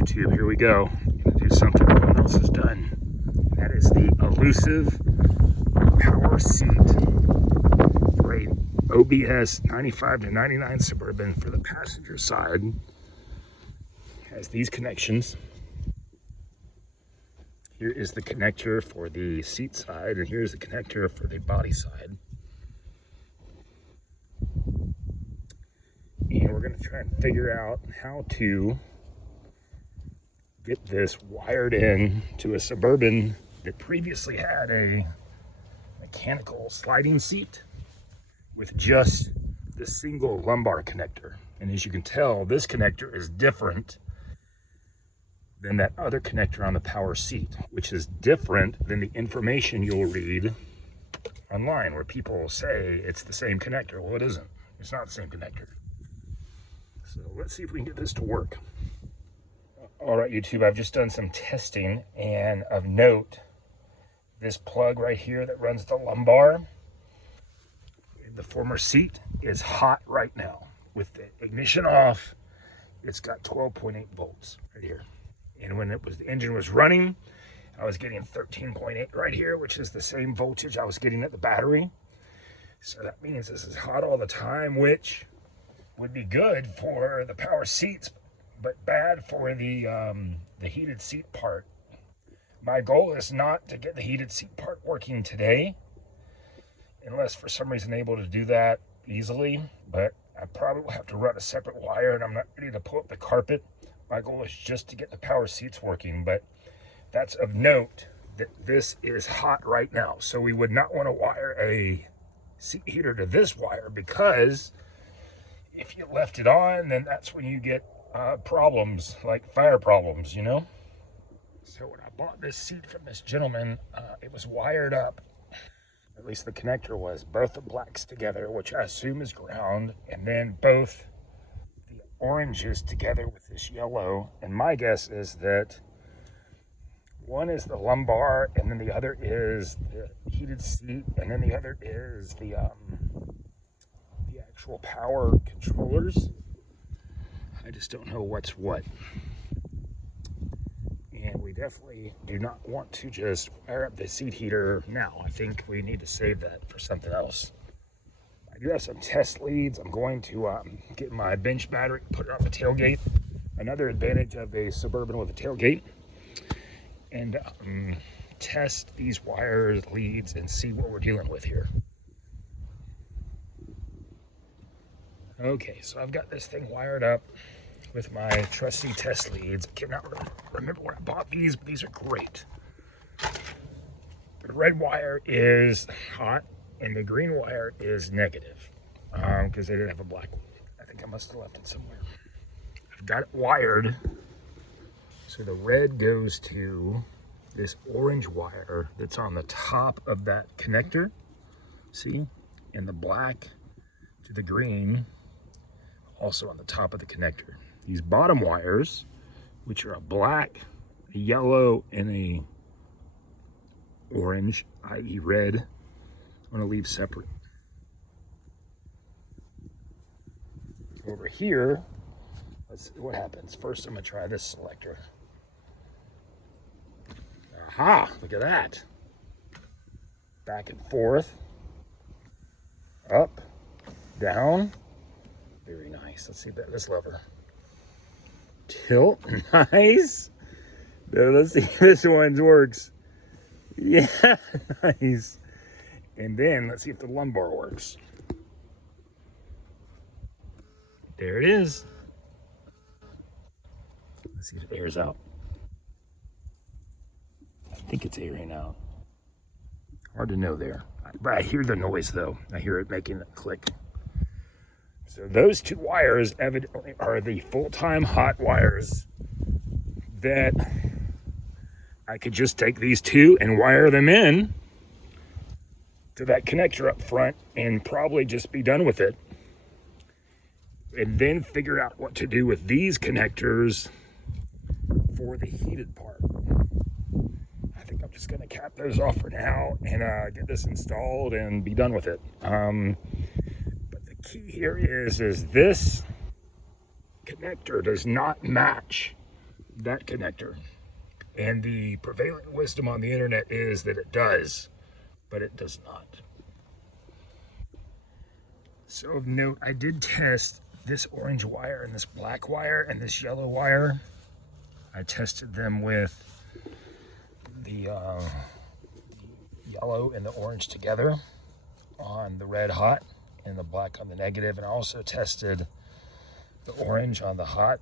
YouTube, here we go. I'm gonna do something no one else has done. That is the elusive power seat for a OBS 95 to 99 Suburban for the passenger side. It has these connections. Here is the connector for the seat side, and here's the connector for the body side. And we're going to try and figure out how to get this wired in to a Suburban that previously had a mechanical sliding seat with just the single lumbar connector. And as you can tell, this connector is different than that other connector on the power seat, which is different than the information you'll read online where people will say it's the same connector. Well, it isn't. It's not the same connector. So let's see if we can get this to work. All right, YouTube, I've just done some testing, and of note, this plug right here that runs the lumbar in the former seat is hot right now. With the ignition off, it's got 12.8 volts right here. And when the engine was running, I was getting 13.8 right here, which is the same voltage I was getting at the battery. So that means this is hot all the time, which would be good for the power seats, but bad for the heated seat part. My goal is not to get the heated seat part working today, unless for some reason able to do that easily, but I probably will have to run a separate wire, and I'm not ready to pull up the carpet. My goal is just to get the power seats working, but that's of note that this is hot right now. So we would not want to wire a seat heater to this wire, because if you left it on, then that's when you get problems, like fire problems, you know? So when I bought this seat from this gentleman, it was wired up. At least the connector was, both the blacks together, which I assume is ground, and then both the oranges together with this yellow. And my guess is that one is the lumbar, and then the other is the heated seat, and then the other is the actual power controllers. I just don't know what's what. And we definitely do not want to just wire up the seat heater now. I think we need to save that for something else. I do have some test leads. I'm going to get my bench battery, put it on the tailgate. Another advantage of a Suburban with a tailgate. And test these wires, leads, and see what we're dealing with here. Okay, so I've got this thing wired up with my trusty test leads. I cannot remember where I bought these, but these are great. The red wire is hot, and the green wire is negative, because they didn't have a black one. I think I must have left it somewhere. I've got it wired, so the red goes to this orange wire that's on the top of that connector, see? And the black to the green, also on the top of the connector. These bottom wires, which are a black, a yellow, and a orange, i.e. red, I'm going to leave separate. Over here, let's see what happens. First, I'm going to try this selector. Aha, look at that. Back and forth, up, down. Very nice. Let's see this lever. Tilt, nice. Now let's see if this one works. Yeah, nice. And then let's see if the lumbar works. There it is. Let's see if it airs out. I think it's airing out. Hard to know there. But I hear the noise though. I hear it making a click. So those two wires evidently are the full-time hot wires that I could just take these two and wire them in to that connector up front and probably just be done with it. And then figure out what to do with these connectors for the heated part. I think I'm just gonna cap those off for now and get this installed and be done with it. Key here is this connector does not match that connector. And the prevailing wisdom on the internet is that it does, but it does not. So of note, I did test this orange wire and this black wire and this yellow wire. I tested them with the yellow and the orange together on the red hot and the black on the negative. And I also tested the orange on the hot,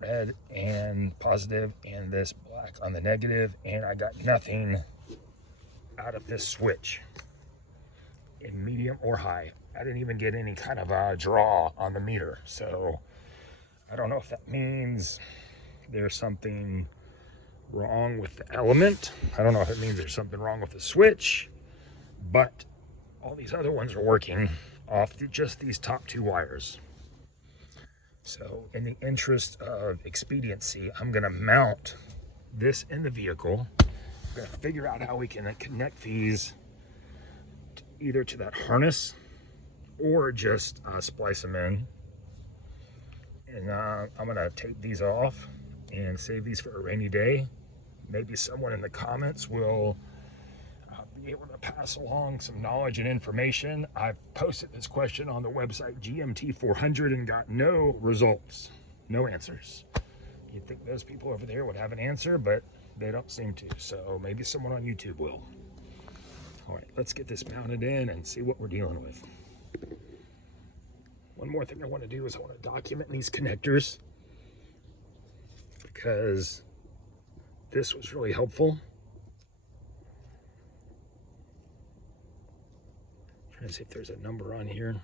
red and positive, and this black on the negative, and I got nothing out of this switch in medium or high. I didn't even get any kind of a draw on the meter. So I don't know if that means there's something wrong with the element. I don't know if it means there's something wrong with the switch, but all these other ones are working off just these top two wires. So in the interest of expediency, I'm going to mount this in the vehicle. I'm going to figure out how we can connect these either to that harness or just splice them in. And I'm going to take these off and save these for a rainy day. Maybe someone in the comments will be able to pass along some knowledge and information. I've posted this question on the website gmt400 and got no results, no answers. You'd think those people over there would have an answer, but they don't seem to. So maybe someone on YouTube will. All right, let's get this mounted in and see what we're dealing with. One more thing I want to do is I want to document these connectors, because this was really helpful. Trying to see if there's a number on here.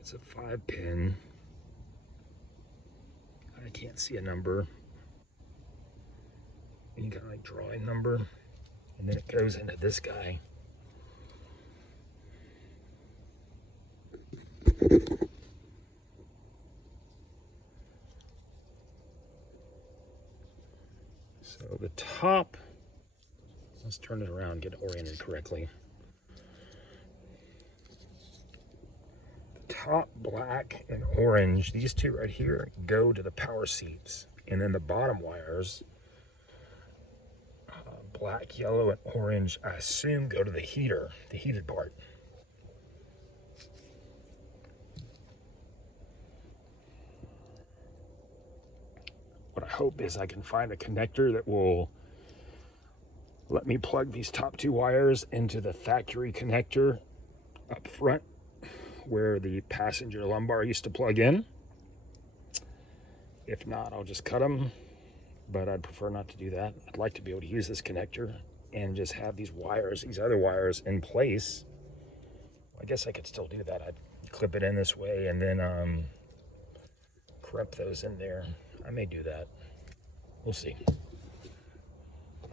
It's a 5-pin. I can't see a number. Any kind of like drawing number. And then it goes into this guy. So the top, let's turn it around, get it oriented correctly. The top black and orange, these two right here, go to the power seats. And then the bottom wires, black, yellow, and orange, I assume go to the heater, the heated part. What I hope is I can find a connector that will let me plug these top two wires into the factory connector up front where the passenger lumbar used to plug in. If not, I'll just cut them, but I'd prefer not to do that. I'd like to be able to use this connector and just have these wires, these other wires in place. I guess I could still do that. I'd clip it in this way and then crimp those in there. I may do that. We'll see.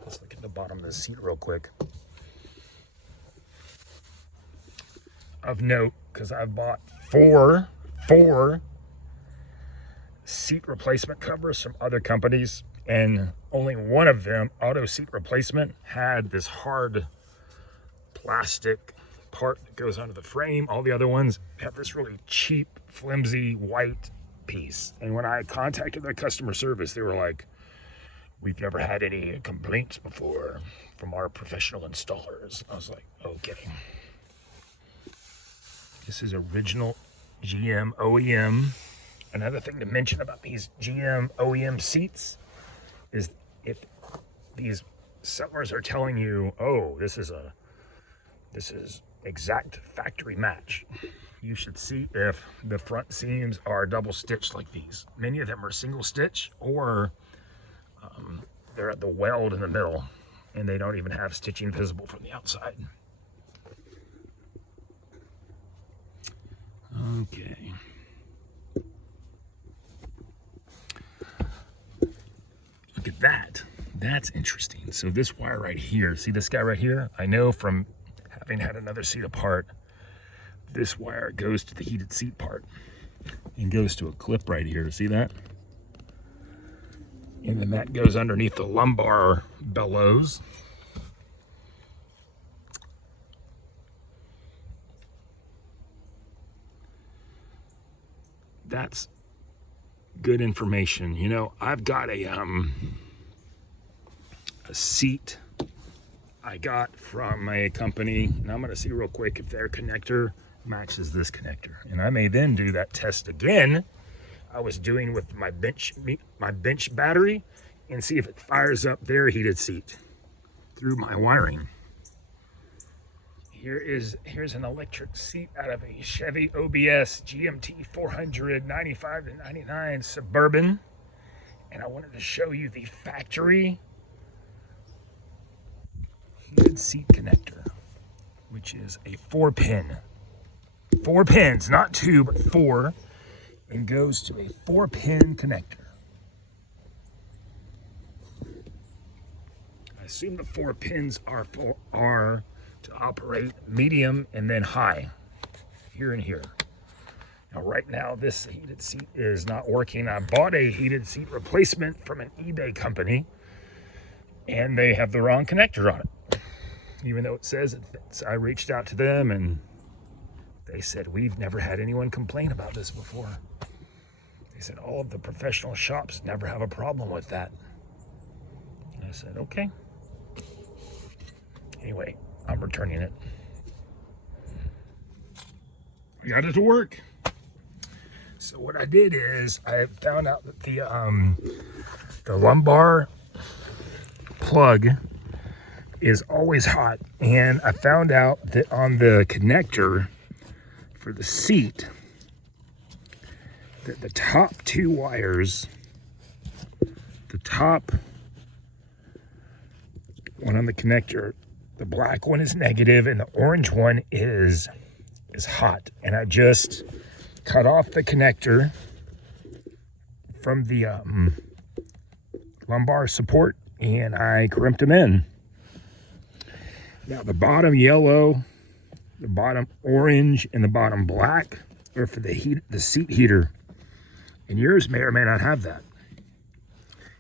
Let's look at the bottom of the seat real quick. Of note, because I've bought four seat replacement covers from other companies, and only one of them, auto seat replacement, had this hard plastic part that goes under the frame. All the other ones have this really cheap, flimsy white piece. And when I contacted their customer service, they were like, "We've never had any complaints before from our professional installers." I was like, okay. This is original GM OEM. Another thing to mention about these GM OEM seats is if these sellers are telling you, oh, this is exact factory match, you should see if the front seams are double stitched like these. Many of them are single stitch, or they're at the weld in the middle and they don't even have stitching visible from the outside. Okay. Look at that. That's interesting. So this wire right here, see this guy right here? I know from having had another seat apart, this wire goes to the heated seat part and goes to a clip right here. See that? And then that goes underneath the lumbar bellows. that's good information. You know, I've got a seat I got from a company, and I'm going to see real quick if their connector matches this connector, and I may then do that test again I was doing with my bench battery, and see if it fires up their heated seat through my wiring. Here's an electric seat out of a Chevy OBS gmt400 95 to 99 Suburban, and I wanted to show you the factory heated seat connector, which is a 4-pin. 4 pins, not 2, but 4, and goes to a 4-pin connector. I assume the 4 pins are to operate medium and then high, here and here. Now, right now, this heated seat is not working. I bought a heated seat replacement from an eBay company, and they have the wrong connector on it. Even though it says it fits, I reached out to them, and they said, we've never had anyone complain about this before. They said, all of the professional shops never have a problem with that. And I said, okay. Anyway, I'm returning it. I got it to work. So what I did is I found out that the lumbar plug is always hot, and I found out that on the connector for the seat, that the top 2 wires, the top one on the connector, the black one is negative and the orange one is hot. And I just cut off the connector from the lumbar support, and I crimped them in. Now the bottom yellow, the bottom orange, and the bottom black are for the seat heater. And yours may or may not have that.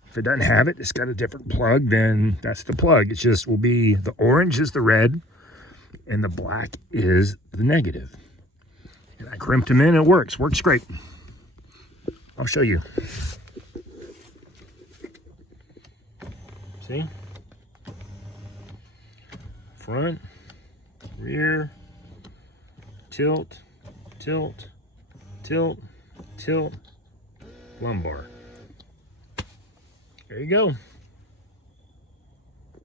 If it doesn't have it, it's got a different plug, then that's the plug. It just will be, the orange is the red and the black is the negative. And I crimped them in, it works great. I'll show you. See? Front, rear, tilt, tilt, tilt, tilt, lumbar. There you go.